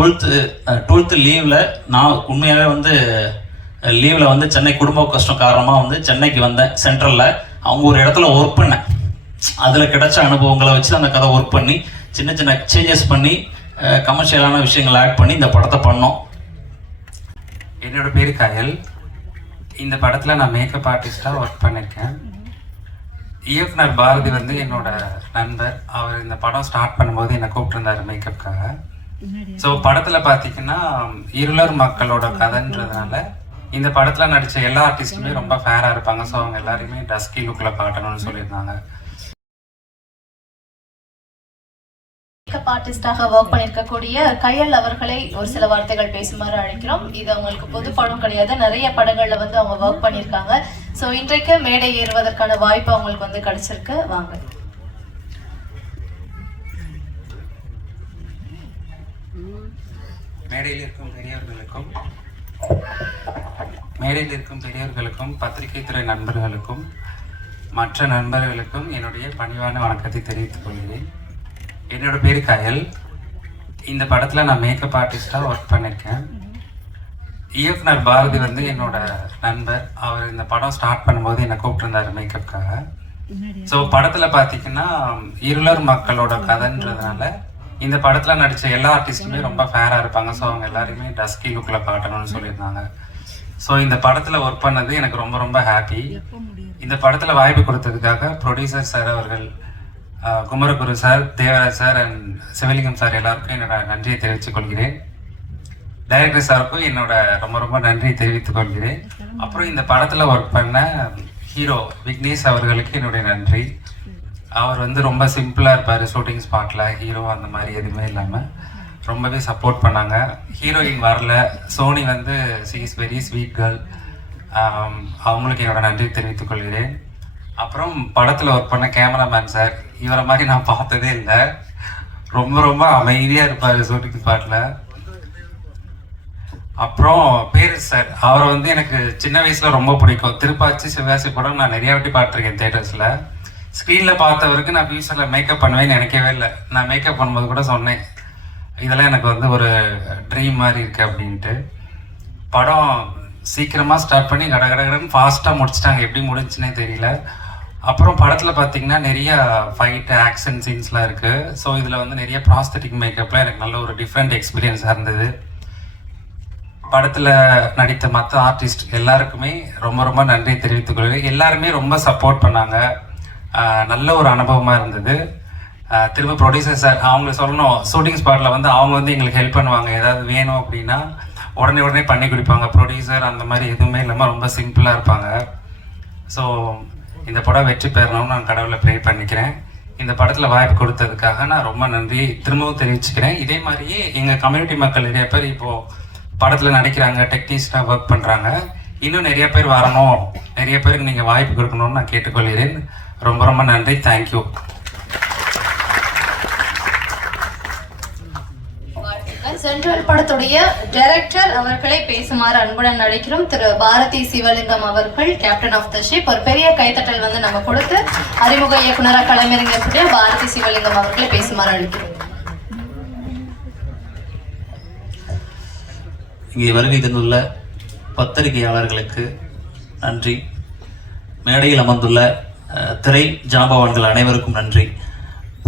Twelfth லீவில் நான் உண்மையாகவே வந்து லீவில் வந்து சென்னை குடும்ப கஷ்டம் காரணமாக வந்து சென்னைக்கு வந்தேன். சென்ட்ரலில் அவங்க ஒரு இடத்துல ஒர்க் பண்ணேன். அதில் கிடைச்ச அனுபவங்களை வச்சு அந்த கதை ஒர்க் பண்ணி சின்ன சின்ன சேஞ்சஸ் பண்ணி கமர்ஷியலான விஷயங்களை ஆட் பண்ணி இந்த படத்தை பண்ணோம். என்னோட பேர் கயல். இந்த படத்தில் நான் மேக்கப் ஆர்டிஸ்டாக ஒர்க் பண்ணியிருக்கேன். இயக்குனர் பாரதி வந்து என்னோட நண்பர். அவர் இந்த படம் ஸ்டார்ட் பண்ணும்போது என்னை கூப்பிட்டுருந்தார் மேக்கப்புக்காக. ஸோ படத்தில் பார்த்தீங்கன்னா இருளர் மக்களோட கதைன்றதுனால இந்த படத்தில் நடித்த எல்லா ஆர்டிஸ்ட்டுமே ரொம்ப ஃபேராக இருப்பாங்க. ஸோ அவங்க எல்லாருமே டஸ்கி லுக்கில் காட்டணும்னு சொல்லியிருந்தாங்க. மேக்கப் ஆர்டிஸ்டாக ஒர்க் பண்ணியிருக்கக்கூடிய கயல் அவர்களை ஒரு சில வார்த்தைகள் பேசுமாறு அழைக்கிறோம். இது அவங்களுக்கு பொது படம் கிடையாது, நிறைய படங்கள்ல வந்து அவங்க ஒர்க் பண்ணியிருக்காங்க. ஸோ இன்றைக்கு மேடை ஏறுவதற்கான வாய்ப்பு அவங்களுக்கு வந்து கிடைச்சிருக்கு. வாங்க. மேடையில் இருக்கும் பெரியவர்களுக்கும் பத்திரிகை துறை நண்பர்களுக்கும் மற்ற நண்பர்களுக்கும் என்னுடைய பணிவான வணக்கத்தை தெரிவித்துக் கொள்கிறேன். என்னோட பேர் கயல். இந்த படத்தில் நான் மேக்கப் ஆர்டிஸ்டாக ஒர்க் பண்ணியிருக்கேன். இயக்குனர் பாரதி வந்து என்னோட நண்பர். அவர் இந்த படம் ஸ்டார்ட் பண்ணும்போது என்னை கூப்பிட்டுருந்தார் மேக்கப்புக்காக. ஸோ படத்தில் பார்த்தீங்கன்னா இருளர் மக்களோட கதைன்றதுனால இந்த படத்தில் நடித்த எல்லா ஆர்டிஸ்ட்டுமே ரொம்ப ஃபேராக இருப்பாங்க. ஸோ அவங்க எல்லாருமே டஸ்கி லுக்கில் காட்டணும்னு சொல்லியிருந்தாங்க. ஸோ இந்த படத்தில் ஒர்க் பண்ணது எனக்கு ரொம்ப ரொம்ப ஹாப்பி. இந்த படத்தில் வாய்ப்பு கொடுத்ததுக்காக ப்ரொடியூசர் சார் அவர்கள், Kumaraguru sir, Devaraj sir and Sivalingam sir எல்லாருக்கும் என்னோட நன்றியை தெரிவித்துக் கொள்கிறேன். டைரக்டர் சாருக்கும் என்னோட ரொம்ப ரொம்ப நன்றியை தெரிவித்துக் கொள்கிறேன். அப்புறம் இந்த படத்தில் ஒர்க் பண்ண ஹீரோ விக்னேஷ் அவர்களுக்கு என்னுடைய நன்றி. அவர் வந்து ரொம்ப சிம்பிளாக இருப்பார் ஷூட்டிங் ஸ்பாட்டில். ஹீரோ அந்த மாதிரி எதுவுமே இல்லாமல் ரொம்பவே சப்போர்ட் பண்ணாங்க. ஹீரோயின் வரல, சோனி வந்து she is very sweet girl. அவங்களுக்கு என்னோட நன்றி தெரிவித்துக் கொள்கிறேன். அப்புறம் படத்தில் ஒர்க் பண்ண கேமராமேன் சார், இவரை மாதிரி நான் பார்த்ததே இல்லை. ரொம்ப ரொம்ப அமைதியாக இருப்பார் ஷூட்டிங் ஸ்பாட்டில். அப்புறம் பேர் சார், அவரை வந்து எனக்கு சின்ன வயசில் ரொம்ப பிடிக்கும். திருப்பாச்சி சிவகாசி படம் நான் நிறையா வாட்டி பார்த்துருக்கேன் தேட்டர்ஸில். ஸ்க்ரீனில் பார்த்தவருக்கு நான் ஃபியூச்சரில் மேக்கப் பண்ணுவேன்னு நினைக்கவே இல்லை. நான் மேக்கப் பண்ணும்போது கூட சொன்னேன், இதெல்லாம் எனக்கு வந்து ஒரு ட்ரீம் மாதிரி இருக்குது அப்படின்ட்டு. படம் சீக்கிரமாக ஸ்டார்ட் பண்ணி கடகடன்னு ஃபாஸ்ட்டாக முடிச்சிட்டாங்க. எப்படி முடிஞ்சுன்னே தெரியல. அப்புறம் படத்தில் பார்த்தீங்கன்னா நிறைய ஃபைட்டு ஆக்ஷன் சீன்ஸ்லாம் இருக்குது. ஸோ இதில் வந்து நிறைய ப்ராஸ்தட்டிக் மேக்கப்லாம் எனக்கு நல்ல ஒரு டிஃப்ரெண்ட் எக்ஸ்பீரியன்ஸாக இருந்தது. படத்தில் நடித்த மற்ற ஆர்டிஸ்ட் எல்லாருக்குமே ரொம்ப ரொம்ப நன்றி தெரிவித்துக் கொள்கிறேன். எல்லாருமே ரொம்ப சப்போர்ட் பண்ணாங்க. நல்ல ஒரு அனுபவமாக இருந்தது. திரும்ப ப்ரொடியூசர் சார் அவங்க சொல்லணும், ஷூட்டிங் ஸ்பாட்டில் வந்து அவங்க வந்து எங்களுக்கு ஹெல்ப் பண்ணுவாங்க. ஏதாவது வேணும் அப்படின்னா உடனே பண்ணி கொடுப்பாங்க. ப்ரொடியூசர் அந்த மாதிரி எதுவுமே இல்லாமல் ரொம்ப சிம்பிளாக இருப்பாங்க. ஸோ இந்த படம் வெற்றி பெறணும்னு நான் கடவுளை ப்ரே பண்ணிக்கிறேன். இந்த படத்தில் வாய்ப்பு கொடுத்ததுக்காக நான் ரொம்ப நன்றி திரும்பவும் தெரிவிச்சுக்கிறேன். இதே மாதிரியே எங்கள் கம்யூனிட்டி மக்கள் நிறைய பேர் இப்போது படத்தில் நடிக்கிறாங்க, டெக்னீஷியனாக ஒர்க் பண்ணுறாங்க. இன்னும் நிறைய பேர் வரணும், நிறைய பேருக்கு நீங்கள் வாய்ப்பு கொடுக்கணும்னு நான் கேட்டுக்கொள்கிறேன். ரொம்ப ரொம்ப நன்றி. தேங்க்யூ. சென்ட்ரல் படத்துடைய டைரக்டர் அவர்களை பேசுமாறு அன்புடன் அழைக்கிறோம். திரு பாரதி சிவலிங்கம் அவர்கள், கேப்டன் ஆஃப் த ஷிப். ஒரு பெரிய கைத்தட்டல் வந்து நம்ம கொடுத்து அறிமுக இயக்குனராக களமிறங்கக்கூடிய பாரதி சிவலிங்கம் அவர்களை பேசுமாறு அழைக்கிறோம். இங்கே வருகை தந்துள்ள பத்திரிகையாளர்களுக்கு நன்றி. மேடையில் அமர்ந்துள்ள திரை ஜாம்பவான்கள் அனைவருக்கும் நன்றி.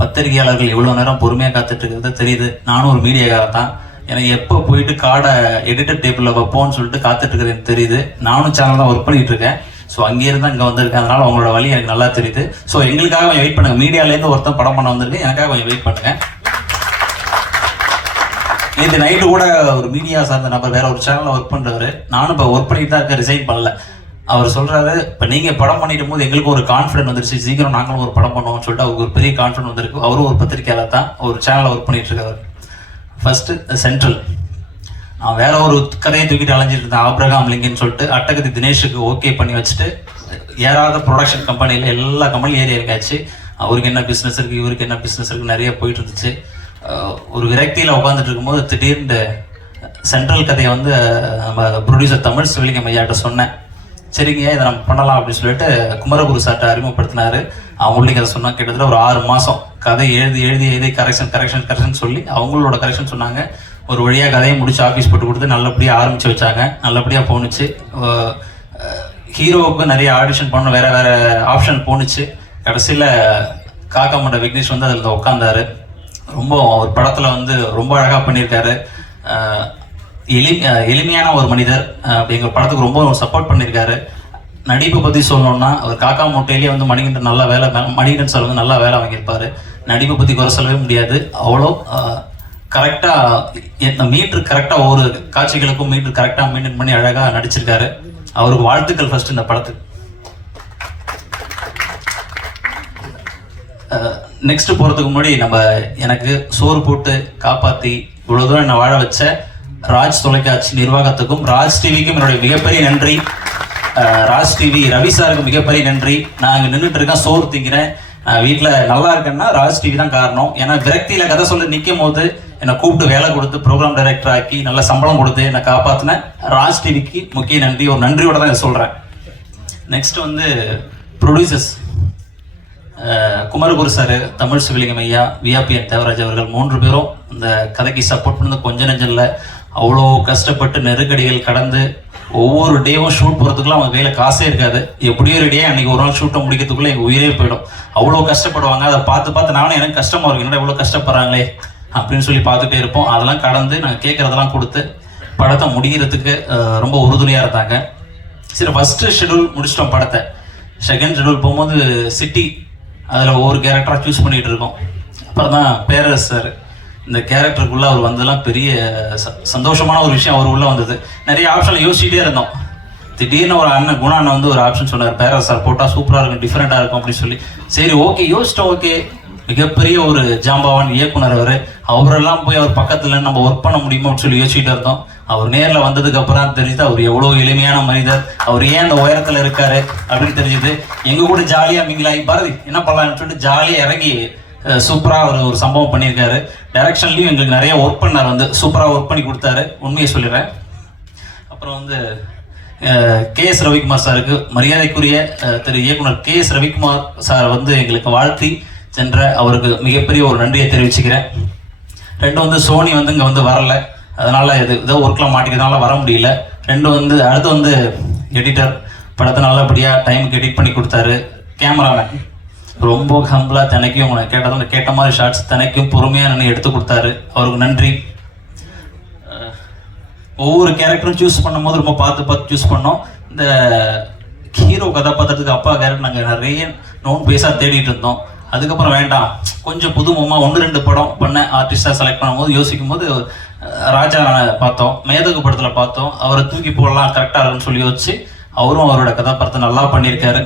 பத்திரிகையாளர்கள் எவ்வளோ நேரம் பொறுமையாக காத்துட்டு இருக்கிறது தெரியுது. நானும் ஒரு மீடியாக்காரர் தான். எனக்கு எப்போ போயிட்டு கார்டை எடிட்டர் டேபிளில் வைப்போம்னு சொல்லிட்டு காத்துட்டு இருக்கிறது தெரியுது. நானும் சேனல் தான் ஒர்க் பண்ணிட்டு இருக்கேன். ஸோ அங்கேருந்து தான் இங்கே வந்திருக்கேன். அதனால அவங்களோட வழி எனக்கு நல்லா தெரியுது. ஸோ எங்களுக்காக கொஞ்சம் வெயிட் பண்ணுங்க. மீடியாலேருந்து ஒருத்தன் படம் பண்ண வந்திருக்கு, எனக்காக கொஞ்சம் வெயிட் பண்ணுங்க. நேற்று நைட்டு கூட ஒரு மீடியா சார்ந்த நபர் வேற ஒரு சேனலில் ஒர்க் பண்ணுறவர், நானும் இப்போ ஒர்க் பண்ணிட்டு தான் இருக்கேன், ரிசைன் பண்ணல. அவர் சொல்கிறாரு, இப்போ நீங்கள் படம் பண்ணிட்டு போது எங்களுக்கு ஒரு கான்ஃபிடென்ட் வந்துருச்சு, சீக்கிரம் நாங்களும் ஒரு படம் பண்ணுவோம்னு சொல்லிட்டு அவருக்கு ஒரு பெரிய கான்ஃபிடென்ட் வந்திருக்கு. அவரும் ஒரு பத்திரிக்கையாளர் தான், ஒரு சேனலில் ஒர்க் பண்ணிட்டு இருக்காரு. ஃபர்ஸ்ட்டு சென்ட்ரல், நான் வேற ஒரு கதையை தூக்கிட்டு அலைஞ்சிட்டு இருந்தேன். ஆப்ரகாம் லிங்கன்னு சொல்லிட்டு அட்டகத்தி தினேஷுக்கு ஓகே பண்ணி வச்சுட்டு ஏறாத ப்ரொடக்ஷன் கம்பெனியில் எல்லா கம்பெனியும் ஏறி இருக்காச்சு. அவருக்கு என்ன பிஸ்னஸ் இருக்குது, இவருக்கு என்ன பிஸ்னஸ் இருக்குது, நிறைய போயிட்டு இருந்துச்சு. ஒரு விரக்தியில் உட்காந்துட்டு இருக்கும்போது திடீர்னு சென்ட்ரல் கதையை வந்து நம்ம ப்ரொடியூசர் தமிழ் சிவலிங்கம் ஐயாட்ட சொன்னேன். சரிங்க இதை நம்ம பண்ணலாம் அப்படின்னு சொல்லிட்டு குமரகுரு சார்ட்ட அறிமுகப்படுத்தினாரு. அவங்களுக்கு அதை சொன்னால் கிட்டத்தட்ட ஒரு 6 மாதம் கதை எழுதி கரெக்ஷன் சொல்லி அவங்களோட கரெக்ஷன் சொன்னாங்க. ஒரு வழியாக கதையை முடிச்சு ஆஃபீஸ் போட்டு கொடுத்து நல்லபடியாக ஆரம்பித்து வச்சாங்க. நல்லபடியாக போணுச்சு. ஹீரோவுக்கு நிறைய ஆடிஷன் பண்ண வேறு வேறு ஆப்ஷன் போணுச்சு. கடைசியில் காக்கா மண்ட விக்னேஷ் வந்து அதில் உட்காந்தாரு. ரொம்ப ஒரு படத்தில் வந்து ரொம்ப அழகாக பண்ணியிருக்காரு. எளிமையான ஒரு மனிதர். எங்கள் படத்துக்கு ரொம்ப சப்போர்ட் பண்ணியிருக்காரு. நடிப்பை பற்றி சொல்லணும்னா அவர் காக்கா மூட்டையிலேயே வந்து மணிகண்டன் நல்லா மணிகண்டன் சார் வந்து நல்லா வேலை வாங்கியிருப்பார். நடிப்பை பற்றி குறை சொல்லவே முடியாது. அவ்வளோ கரெக்டாக மீட்ரு கரெக்டாக ஒவ்வொரு காட்சிகளுக்கும் மீட்ரு கரெக்டாக மெயின்டைன் பண்ணி அழகாக நடிச்சிருக்காரு. அவருக்கு வாழ்த்துக்கள் ஃபர்ஸ்ட் இந்த படத்துக்கு. நெக்ஸ்ட் போகிறதுக்கு முன்னாடி எனக்கு சோறு போட்டு காப்பாற்றி இவ்வளோ தூரம் என்னை வாழ வச்ச ராஜ் தொலைக்காட்சி நிர்வாகத்துக்கும் ராஜ் டிவிக்கும் என்னுடைய மிகப்பெரிய நன்றி. ராஜ் டிவி ரவி சாருக்கு மிகப்பெரிய நன்றி. நான் இங்கே நின்றுட்டு இருக்கேன், சோறு திங்கிறேன், நான் வீட்டில் நல்லா இருக்கேன்னா ராஜ் டிவி தான் காரணம். ஏன்னா விரக்தியில் கதை சொல்ல நிற்கும் போது என்னை கூப்பிட்டு வேலை கொடுத்து ப்ரோக்ராம் டைரக்டர் ஆக்கி நல்ல சம்பளம் கொடுத்து என்னை காப்பாற்றின ராஜ் டிவிக்கு முக்கிய நன்றி. ஒரு நன்றியோட தான் இதை சொல்கிறேன். நெக்ஸ்ட் வந்து ப்ரொடியூசர்ஸ் குமரகுரு சார், தமிழ் சிவலிங்கம் ஐயா, விஆபிஎன் தேவராஜ் அவர்கள் 3 பேரும் இந்த கதைக்கு சப்போர்ட் பண்ணது கொஞ்சம் நெஞ்சம் இல்லை. அவ்வளோ கஷ்டப்பட்டு நெருக்கடிகள் கடந்து ஒவ்வொரு டேவும் ஷூட் போகிறதுக்குலாம் அவங்க கையில் காசே இருக்காது. எப்படியோ ரெடியாக அன்றைக்கி ஒரு நாள் ஷூட்டை முடிக்கிறதுக்குள்ளே எங்கள் உயிரே போயிடும். அவ்வளோ கஷ்டப்படுவாங்க. அதை பார்த்து நானும் எனக்கு கஷ்டமாக இருக்கும், என்னடா எவ்வளோ கஷ்டப்படுறாங்களே அப்படின்னு சொல்லி பார்த்துட்டே இருப்போம். அதெல்லாம் கடந்து நாங்கள் கேட்குறதெல்லாம் கொடுத்து படத்தை முடிகிறதுக்கு ரொம்ப உறுதுணையாக இருந்தாங்க. சரி, ஃபஸ்ட்டு ஷெடியூல் முடிச்சிட்டோம் படத்தை. செகண்ட் ஷெடியூல் போகும்போது சிட்டி, அதில் ஒவ்வொரு கேரக்டராக சூஸ் பண்ணிகிட்டு இருக்கோம். அப்புறம் தான் பேரரசு சார் இந்த கேரக்டருக்குள்ளே அவர் வந்ததெல்லாம் பெரிய சந்தோஷமான ஒரு விஷயம். அவர் உள்ளே வந்தது நிறைய ஆப்ஷனில் யோசிச்சுட்டே இருந்தோம். திடீர்னு ஒரு குணா அண்ணன் வந்து ஒரு ஆப்ஷன் சொன்னார், பேரரசு சார் போட்டால் சூப்பராக இருக்கும், டிஃப்ரெண்ட்டாக இருக்கும் அப்படின்னு சொல்லி. சரி ஓகே யோசிச்சிட்டோம். ஓகே, மிகப்பெரிய ஒரு ஜாம்பவான் இயக்குனர் அவரெல்லாம் போய் அவர் பக்கத்தில் நம்ம ஒர்க் பண்ண முடியுமோ அப்படின்னு சொல்லி யோசிச்சுட்டு இருந்தோம். அவர் நேரில் வந்ததுக்கு அப்புறம் தெரிஞ்சுது அவர் எவ்வளோ எளிமையான மனிதர், அவர் ஏன் அந்த உயரத்தில் இருக்காரு அப்படின்னு தெரிஞ்சுது. எங்கள் கூட ஜாலியாக மிங்கிலாகி பாரதி என்ன பண்ணலான்னு சொல்லிட்டு ஜாலியாக இறங்கி சூப்பராக ஒரு சம்பவம் பண்ணியிருக்காரு. டைரக்ஷன்லையும் எங்களுக்கு நிறைய ஒர்க் பண்ணார், வந்து சூப்பராக ஒர்க் பண்ணி கொடுத்தாரு, உண்மையை சொல்லிடுறேன். அப்புறம் வந்து கேஎஸ் ரவிக்குமார் சாருக்கு, மரியாதைக்குரிய திரு இயக்குனர் கேஎஸ் ரவிக்குமார் சார் வந்து எங்களுக்கு வாழ்த்தி சென்ற அவருக்கு மிகப்பெரிய ஒரு நன்றியை தெரிவிச்சுக்கிறேன். ரெண்டும் வந்து சோனி வந்து இங்கே வந்து வரல, அதனால் ஏதோ ஒர்க்லாம் மாட்டிக்கிறதுனால வர முடியல. ரெண்டும் வந்து அடுத்து வந்து எடிட்டர் படத்தை நல்லபடியாக டைமுக்கு எடிட் பண்ணி கொடுத்தாரு. கேமராமேன் ரொம்ப ஹம்பிளாக தினைக்கும் உங்களை கேட்ட மாதிரி ஷார்ட்ஸ் தினைக்கும் பொறுமையாக நின்று எடுத்து கொடுத்தாரு, அவருக்கு நன்றி. ஒவ்வொரு கேரக்டரும் சூஸ் பண்ணும்போது ரொம்ப பார்த்து சூஸ் பண்ணோம். இந்த ஹீரோ கதாபாத்திரத்துக்கு அப்பா கேரக்டர் நாங்கள் நிறைய நோன் பேஸாக தேடிட்டு இருந்தோம். அதுக்கப்புறம் வேண்டாம், கொஞ்சம் புதுமுகமாக 1-2 படம் பண்ண ஆர்டிஸ்டாக செலக்ட் பண்ணும்போது யோசிக்கும் போது ராஜா பார்த்தோம், மேதகு படத்தில் பார்த்தோம், அவரை தூக்கி போடலாம் கரெக்டாக இருக்குன்னு சொல்லி யோசிச்சு அவரும் அவரோட கதாபாத்திரத்தை நல்லா பண்ணியிருக்காரு.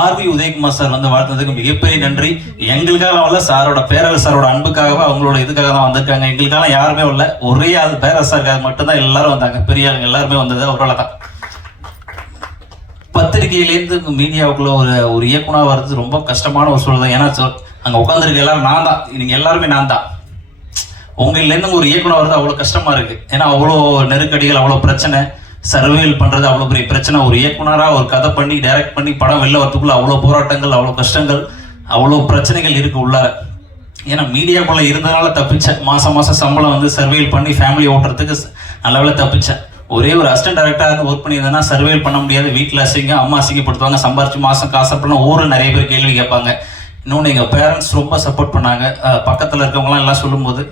ஆர்வி உதயகுமார் சார் வந்து வாழ்த்ததுக்கு மிகப்பெரிய நன்றி. எங்களுக்காக வரல, சாரோட பேரரசு சாரோட அன்புக்காகவே அவங்களோட இதுக்காக தான் வந்திருக்காங்க. எங்களுக்காக யாருமே வரல, ஒரே ஆள் பேரரசு சாருக்காக மட்டும்தான் எல்லாரும் வந்தாங்க. பெரிய எல்லாருமே வந்தது அவரால் தான். பத்திரிகையிலேருந்து மீடியாவுக்குள்ள ஒரு இயக்குனர் வர்றது ரொம்ப கஷ்டமான ஒரு சூழல். ஏன்னா அங்கே உட்காந்துருக்க எல்லாரும் நான் தான், நீங்கள் எல்லாருமே நான் தான். உங்களிலேருந்து ஒரு இயக்குனர் வருது அவ்வளோ கஷ்டமாக இருக்குது. ஏன்னா அவ்வளோ நெருக்கடிகள், அவ்வளோ பிரச்சனை, சர்வேல் பண்ணுறது அவ்வளோ பெரிய பிரச்சனை. ஒரு இயக்குனராக ஒரு கதை பண்ணி டைரக்ட் பண்ணி படம் வெளில வரத்துக்குள்ள அவ்வளோ போராட்டங்கள், அவ்வளோ கஷ்டங்கள், அவ்வளோ பிரச்சனைகள் இருக்குது உள்ளார. ஏன்னா மீடியாக்குள்ளே இருந்ததுனால தப்பிச்சேன். மாதம் சம்பளம் வந்து சர்வேல் பண்ணி ஃபேமிலி ஓட்டுறதுக்கு நல்லவேளை தப்பிச்சேன். ஒரே ஒரு அசிஸ்டன்ட் டைரக்டராக ஒர்க் பண்ணியிருந்தேன்னா சர்வேல் பண்ண முடியாது. வீட்டில் அம்மா அசிங்கப்படுத்துவாங்க, சம்பாரிச்சு மாதம் காசப்படலாம், ஊரில் நிறைய பேர் கேள்வி கேட்பாங்க. இன்னொன்று எங்கள் பேரண்ட்ஸ் ரொம்ப சப்போர்ட் பண்ணாங்க. பக்கத்தில் இருக்கவங்களாம் எல்லாம் சொல்லும்போது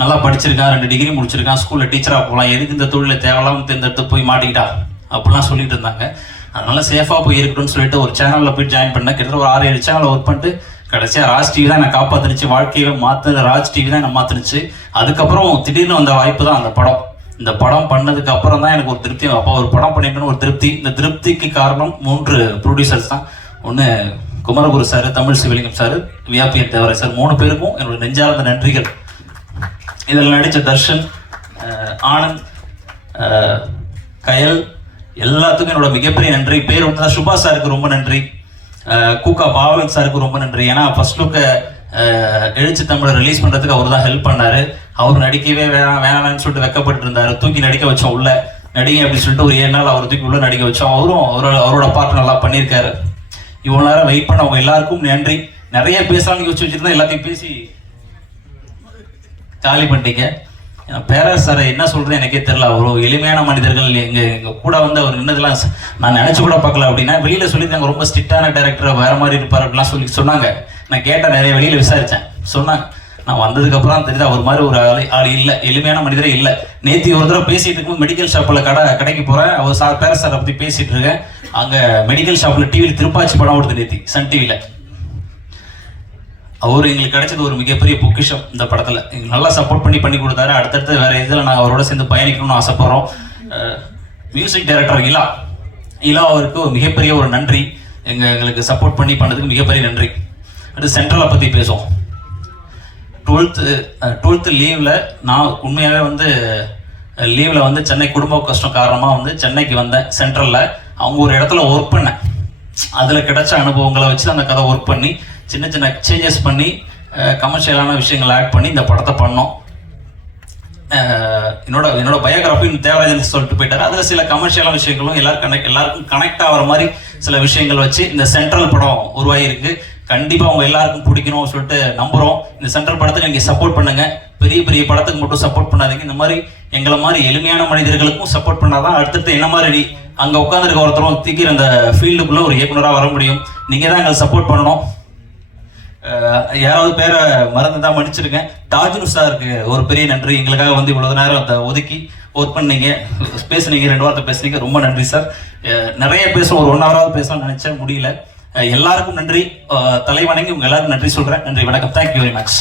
நல்லா படிச்சிருக்கான், 2 டிகிரி முடிச்சிருக்கான், ஸ்கூலில் டீச்சராக போகலாம், எதுக்கு இந்த தொழிலை தேவையில்லாமல் தேர்ந்தெடுத்து போய் மாட்டிக்கிட்டா அப்படிலாம் சொல்லிட்டு இருந்தாங்க. அதனால சேஃபாக போய் இருக்கட்டும்னு சொல்லிட்டு ஒரு சேனலில் போய் ஜாயின் பண்ணேன். கிட்டத்தட்ட ஒரு 6-7 சேனலில் ஒர்க் பண்ணிட்டு கடைசியாக ராஜ் டிவி தான் என்னை காப்பாற்றுனுச்சு. வாழ்க்கையை மாற்று ராஜ் டிவி தான் என்னை மாற்றுனுச்சு. அதுக்கப்புறம் திடீர்னு வந்த வாய்ப்பு தான் அந்த படம். இந்த படம் பண்ணதுக்கு அப்புறம் தான் எனக்கு ஒரு திருப்தி. அப்போ ஒரு படம் பண்ணிக்கணும்னு ஒரு திருப்தி. இந்த திருப்திக்கு காரணம் 3 ப்ரொடியூசர்ஸ் தான். ஒன்று குமரகுரு சார், தமிழ் சிவலிங்கம் சார், விஆபிஎன் தேவராஜ் சார், 3 பேருக்கும் என்னோட நெஞ்சார்ந்த நன்றிகள். இதில் நடித்த தர்ஷன், ஆனந்த், கயல் எல்லாத்துக்கும் என்னோட மிகப்பெரிய நன்றி. பேர் ஒன்று தான். சுபாஷ் சாருக்கு ரொம்ப நன்றி. கூக்கா பாவன் சாருக்கு ரொம்ப நன்றி. ஏன்னா ஃபர்ஸ்ட் லுக்கை எழுச்சி தமிழை ரிலீஸ் பண்ணுறதுக்கு அவர் தான் ஹெல்ப் பண்ணார். அவர் நடிக்கவே வேணாம்னு சொல்லிட்டு வெக்கப்பட்டு இருந்தார். தூக்கி நடிக்க வச்சோம், உள்ள நடிங்க அப்படின்னு சொல்லிட்டு ஒரு 7 நாள் அவர் தூக்கி உள்ள நடிக்க வச்சோம். அவரோட பாட்டு நல்லா பண்ணியிருக்காரு. இவ்வளோ நேரம் வெயிட் பண்ணவங்க எல்லாருக்கும் நன்றி. நிறைய பேசலாம்னு யோசிச்சு வச்சுருந்தா எல்லாத்தையும் பேசி காலி பண்ணிட்டீங்க. பேரரசு சார் என்ன சொல்றது எனக்கே தெரியல. அவ்வளோ எளிமையான மனிதர்கள் எங்க கூட வந்து அவர் நின்னதெல்லாம் நான் நினைச்சு கூட பார்க்கல. அப்படின்னா வெளியில சொல்லியிருந்தாங்க ரொம்ப ஸ்ட்ரிக்டான டைரக்டர், வேற மாதிரி இருப்பார் அப்படிலாம் சொன்னாங்க. நான் கேட்டேன், நிறைய வெளியில விசாரிச்சேன், சொன்னாங்க. நான் வந்ததுக்கு அப்புறம் தெரியுது அவர் மாதிரி ஒரு ஆள் இல்லை, எளிமையான மனிதரே இல்லை. நேற்று ஒரு தடவை பேசிட்டு இருக்கும் மெடிக்கல் ஷாப்பில் கடைக்கு போகிறேன், அவர் பேரரசு சாரை பற்றி பேசிட்டு இருக்கேன். அங்கே மெடிக்கல் ஷாப்பில் டிவியில் திருப்பாச்சி படம் ஓடுது நேற்று சன் டிவியில். அவர் எங்களுக்கு கிடைச்சது ஒரு மிகப்பெரிய பொக்கிஷம் இந்த படத்தில். எங்களுக்கு நல்லா சப்போர்ட் பண்ணி கொடுத்தாரு. அடுத்தடுத்து வேற இதில் நாங்கள் அவரோட சேர்ந்து பயணிக்கணும்னு ஆசைப்படுறோம். மியூசிக் டைரக்டர் இலா அவருக்கு ஒரு மிகப்பெரிய ஒரு நன்றி. எங்களுக்கு சப்போர்ட் பண்ணதுக்கு மிகப்பெரிய நன்றி. அடுத்து சென்ட்ரலை பற்றி பேசுவோம். 12th லீவில் நான் உண்மையாகவே வந்து லீவில் வந்து சென்னை குடும்ப கஷ்டம் காரணமாக வந்து சென்னைக்கு வந்தேன். சென்ட்ரலில் அவங்க ஒரு இடத்துல ஒர்க் பண்ணேன். அதில் கிடைச்ச அனுபவங்களை வச்சு அந்த கதை ஒர்க் பண்ணி சின்ன சின்ன சேஞ்சஸ் பண்ணி கமர்ஷியலான விஷயங்களை ஆட் பண்ணி இந்த படத்தை பண்ணோம். என்னோட பயோகிராஃபின்னு தேவராஜன் சொல்லிட்டு போயிட்டாரு. அதில் சில கமர்ஷியலான விஷயங்களும் எல்லாருக்கும் கனெக்ட் ஆகிற மாதிரி சில விஷயங்கள் வச்சு இந்த சென்ட்ரல் படம் உருவாகிருக்கு. கண்டிப்பாக அவங்க எல்லாருக்கும் பிடிக்கணும்னு சொல்லிட்டு நம்புகிறோம். இந்த சென்ட்ரல் படத்துக்கு நீங்கள் சப்போர்ட் பண்ணுங்கள். பெரிய பெரிய படத்துக்கு மட்டும் சப்போர்ட் பண்ணாதீங்க. இந்த மாதிரி எங்களை மாதிரி எளிமையான மனிதர்களுக்கும் சப்போர்ட் பண்ணாதான் அடுத்தடுத்து என்ன மாதிரி அங்கே உட்காந்துருக்க ஒருத்தரும் தூக்கி அந்த ஃபீல்டுக்குள்ளே ஒரு இயக்குனராக வர முடியும். நீங்கள் தான் எங்களை சப்போர்ட் பண்ணணும். யாராவது பேரை மறந்து தான் மன்னிச்சிருக்கேன். தாஜுல் சாருக்கு ஒரு பெரிய நன்றி. எங்களுக்காக வந்து இவ்வளவு நேரம் அதை ஒதுக்கி ஒர்க் பண்ணீங்க, பேசுனீங்க, 2 வார்த்தை பேசுனீங்க. ரொம்ப நன்றி சார். நிறைய பேசணும், ஒரு 1 ஹவராவது பேசணும்னு நினைச்சேன், முடியல. எல்லாருக்கும் நன்றி. தலைவணங்கி உங்க எல்லாருக்கும் நன்றி சொல்றேன். நன்றி, வணக்கம். Thank you very much.